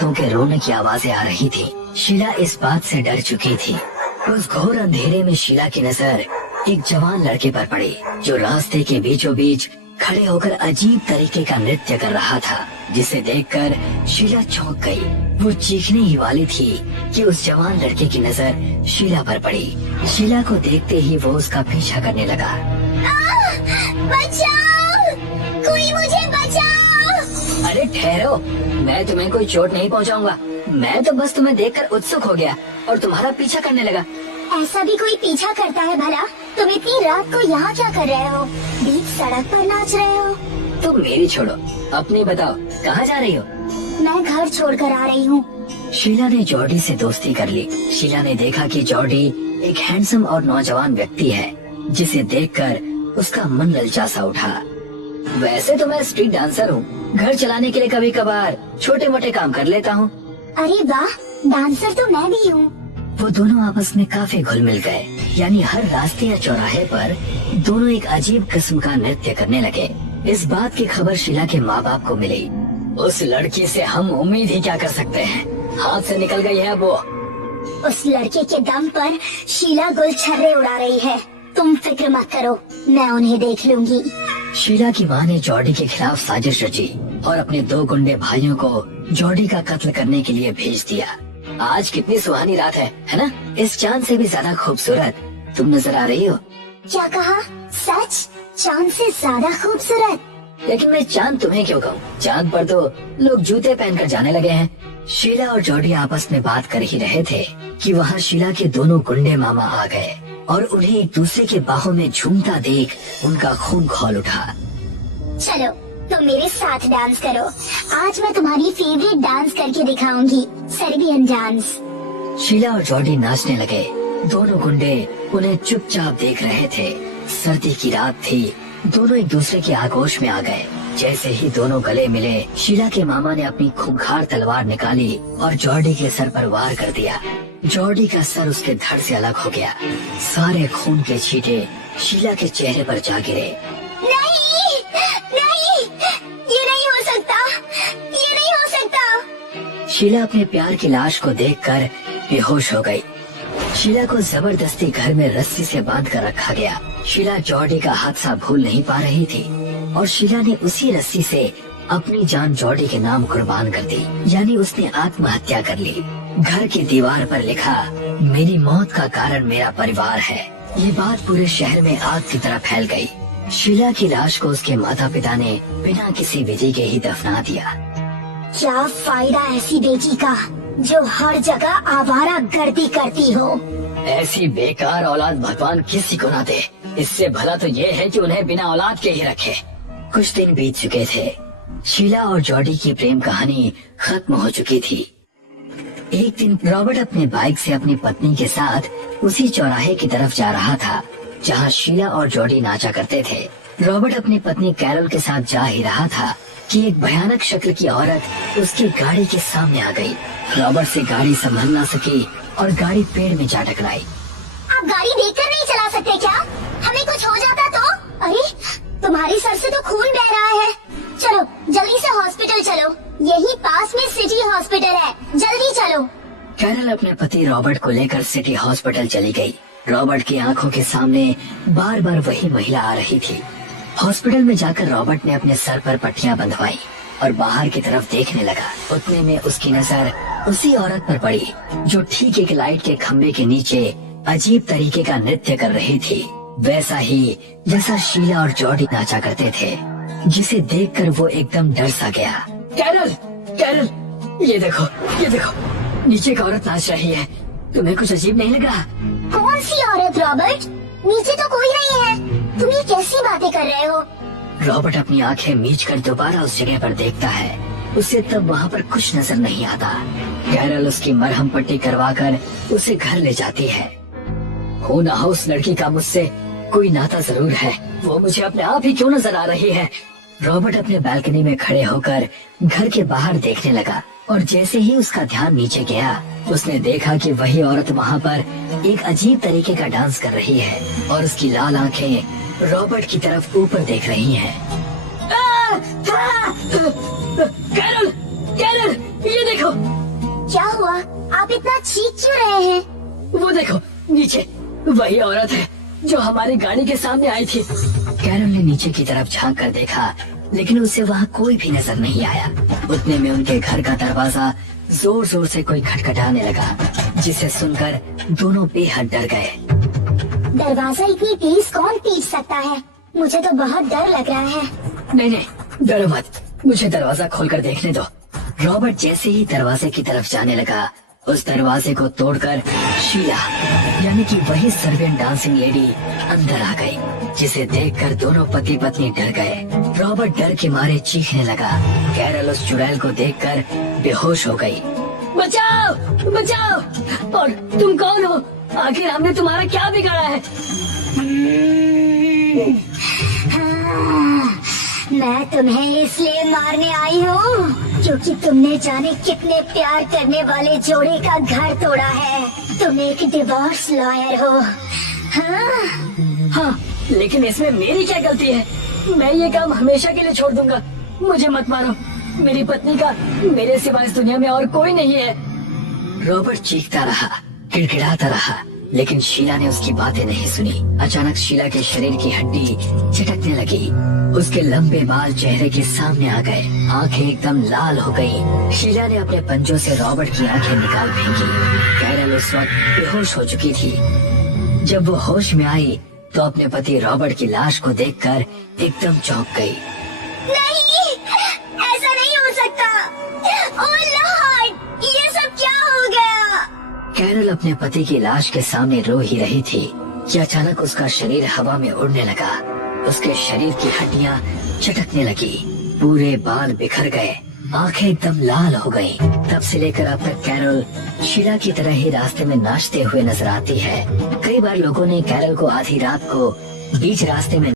कुत्तों के रोने की आवाजें आ रही थी। शीला इस बात से डर चुकी थी। उस घोर अंधेरे में शीला की नजर एक जवान लड़के पर पड़ी, जो रास्ते के बीचों बीच खड़े होकर अजीब तरीके का नृत्य कर रहा था, जिसे देखकर शीला चौंक गई। वो चीखने ही वाली थी कि उस जवान लड़के की नजर शीला पर पड़ी। शीला को देखते ही वो उसका पीछा करने लगा। बचाओ! कोई मुझे बचाओ! अरे ठहरो, मैं तुम्हें कोई चोट नहीं पहुंचाऊंगा। मैं तो बस तुम्हें देखकर उत्सुक हो गया और तुम्हारा पीछा करने लगा। ऐसा भी कोई पीछा करता है भला? तुम इतनी रात को यहाँ क्या कर रहे हो? बीच सड़क पर नाच रहे हो? तुम मेरी छोड़ो, अपनी बताओ, कहाँ जा रही हो? मैं घर छोड़कर आ रही हूँ। शीला ने जॉर्डी से दोस्ती कर ली। शीला ने देखा कि जॉर्डी एक हैंडसम और नौजवान व्यक्ति है, जिसे देखकर उसका मन ललचा सा उठा। वैसे तो मैं स्ट्रीट डांसर हूँ, घर चलाने के लिए कभी कभार छोटे मोटे काम कर लेता हूँ। अरे वाह, डांसर तो मैं भी हूँ। वो दोनों आपस में काफी घुल मिल गए, यानी हर रास्ते या चौराहे पर दोनों एक अजीब किस्म का नृत्य करने लगे। इस बात की खबर शीला के माँ बाप को मिली। उस लड़की से हम उम्मीद ही क्या कर सकते हैं, हाथ से निकल गई है वो। उस लड़के के दम पर शीला गुलछर्रे उड़ा रही है। तुम फिक्र मत करो, मैं उन्हें देख लूंगी। शीला की माँ ने जॉर्डी के खिलाफ साजिश रची और अपने 2 गुंडे भाइयों को जॉर्डी का कत्ल करने के लिए भेज दिया। आज कितनी सुहानी रात है ना? इस चांद से भी ज्यादा खूबसूरत तुम नजर आ रही हो। क्या कहा? सच? चांद से ज्यादा खूबसूरत? लेकिन मैं चांद तुम्हें क्यों कहूँ? चांद पर तो लोग जूते पहनकर जाने लगे हैं। शीला और जॉर्डी आपस में बात कर ही रहे थे कि वहाँ शीला के दोनों गुंडे मामा आ गए और उन्हें एक दूसरे के बाहों में झूमता देख उनका खून खौल उठा। चलो तुम मेरे साथ डांस करो। आज मैं तुम्हारी फेवरेट डांस करके दिखाऊंगी, सर्बियन डांस। शीला और जॉर्डी नाचने लगे। दोनों गुंडे उन्हें चुपचाप देख रहे थे। सर्दी की रात थी, दोनों एक दूसरे के आगोश में आ गए। जैसे ही दोनों गले मिले, शीला के मामा ने अपनी खूंखार तलवार निकाली और जॉर्डी के सर पर वार कर दिया। जॉर्डी का सर उसके धड़ से अलग हो गया। सारे खून के छींटे शीला के चेहरे पर जा गिरे। नहीं, नहीं, ये नहीं हो सकता, ये नहीं हो सकता। शीला अपने प्यार की लाश को देखकर बेहोश हो गई। शीला को जबरदस्ती घर में रस्सी से बांध कर रखा गया। शीला जॉर्डी का हादसा भूल नहीं पा रही थी और शीला ने उसी रस्सी से अपनी जान जॉर्डी के नाम कुर्बान कर दी, यानी उसने आत्महत्या कर ली। घर की दीवार पर लिखा, मेरी मौत का कारण मेरा परिवार है। ये बात पूरे शहर में आग की तरह फैल गई। शीला की लाश को उसके माता पिता ने बिना किसी विधि के ही दफना दिया। क्या फायदा ऐसी बेटी का जो हर जगह आवारा गर्दी करती हो। ऐसी बेकार औलाद भगवान किसी को ना दे। इससे भला तो ये है कि उन्हें बिना औलाद के ही रखे। कुछ दिन बीत चुके थे। शीला और जॉर्डी की प्रेम कहानी खत्म हो चुकी थी। एक दिन रॉबर्ट अपने बाइक से अपनी पत्नी के साथ उसी चौराहे की तरफ जा रहा था जहां शीला और जॉर्डी नाचा करते थे। रॉबर्ट अपनी पत्नी कैरल के साथ जा ही रहा था कि एक भयानक शक्ल की औरत उसकी गाड़ी के सामने आ गई। रॉबर्ट से गाड़ी संभल ना सकी और गाड़ी पेड़ में जा टकराई। आप गाड़ी देखकर नहीं चला सकते क्या? हमें कुछ हो जाता तो? अरे तुम्हारे सर से तो खून बह रहा है। चलो जल्दी से हॉस्पिटल चलो, यही पास में सिटी हॉस्पिटल है, जल्दी चलो। कैरल अपने पति रॉबर्ट को लेकर सिटी हॉस्पिटल चली गई। रॉबर्ट की आंखों के सामने बार बार वही महिला आ रही थी। हॉस्पिटल में जाकर रॉबर्ट ने अपने सर पर पट्टियां बंधवाई और बाहर की तरफ देखने लगा। उतने में उसकी नजर उसी औरत पर पड़ी जो ठीक एक लाइट के खंबे के नीचे अजीब तरीके का नृत्य कर रही थी, वैसा ही जैसा शीला और जॉर्डी नाचा करते थे, जिसे देखकर वो एकदम डर सा गया। कैरल, कैरल, ये देखो, ये देखो, नीचे एक औरत नाच रही है। तुम्हें कुछ अजीब नहीं लगा? कौन सी औरत रॉबर्ट? नीचे तो कोई नहीं है। तुम ये कैसी बातें कर रहे हो? रॉबर्ट अपनी आंखें मीच कर दोबारा उस जगह पर देखता है। उसे तब वहाँ पर कुछ नजर नहीं आता। कैरल उसकी मरहम पट्टी करवाकर उसे घर ले जाती है। हो ना हो उस लड़की का मुझसे कोई नाता जरूर है। वो मुझे अपने आप ही क्यों नजर आ रही है? रॉबर्ट अपने बालकनी में खड़े होकर घर के बाहर देखने लगा और जैसे ही उसका ध्यान नीचे गया, उसने देखा कि वही औरत वहाँ पर एक अजीब तरीके का डांस कर रही है और उसकी लाल आंखें रॉबर्ट की तरफ ऊपर देख रही हैं। कैरल, कैरल, ये देखो, आप इतना चीख क्यों रहे हैं? वो देखो नीचे, वही औरत है जो हमारी गाड़ी के सामने आई थी। कैरल ने नीचे की तरफ झांक कर देखा, लेकिन उसे वहाँ कोई भी नजर नहीं आया। उतने में उनके घर का दरवाजा जोर जोर से कोई खटखटाने लगा, जिसे सुनकर दोनों बेहद डर गए। दरवाजा इतनी तेज कौन पीट सकता है? मुझे तो बहुत डर लग रहा है। नहीं नहीं, डरो मत, मुझे दरवाजा खोलकर देखने दो। रॉबर्ट जैसे ही दरवाजे की तरफ जाने लगा, उस दरवाजे को तोड़कर शीला यानी कि वही सर्बियन डांसिंग लेडी अंदर आ गई, जिसे देखकर दोनों पति पत्नी डर गए। रॉबर्ट डर के मारे चीखने लगा। कैरल उस चुड़ैल को देखकर बेहोश हो गई। बचाओ बचाओ! और तुम कौन हो? आखिर हमने तुम्हारा क्या बिगाड़ा है? मैं तुम्हें इसलिए मारने आई हूँ क्योंकि तुमने जाने कितने प्यार करने वाले जोड़े का घर तोड़ा है। तुम एक डिवोर्स लॉयर हो। हाँ, लेकिन इसमें मेरी क्या गलती है? मैं ये काम हमेशा के लिए छोड़ दूंगा। मुझे मत मारो, मेरी पत्नी का मेरे सिवा इस दुनिया में और कोई नहीं है। रॉबर्ट चीखता रहा, गिड़गिड़ाता रहा, लेकिन शीला ने उसकी बातें नहीं सुनी। अचानक शीला के शरीर की हड्डी झटकने लगी। उसके लंबे बाल चेहरे के सामने आ गए, आंखें एकदम लाल हो गई। शीला ने अपने पंजों से रॉबर्ट की आंखें निकाल फेंकी। कैरल उस वक्त बेहोश हो चुकी थी। जब वो होश में आई तो अपने पति रॉबर्ट की लाश को देखकर एकदम चौंक गई। नहीं, ऐसा नहीं हो सकता। ओह लॉर्ड, ये सब क्या हो गया? कैरल अपने पति की लाश के सामने रो ही रही थी कि अचानक उसका शरीर हवा में उड़ने लगा। उसके शरीर की हड्डियां चटकने लगी, पूरे बाल बिखर गए, आंखें एकदम लाल हो गईं। तब से लेकर अब तक कैरल शीला की तरह ही रास्ते में नाचते हुए नजर आती है। कई बार लोगों ने कैरल को आधी रात को बीच रास्ते में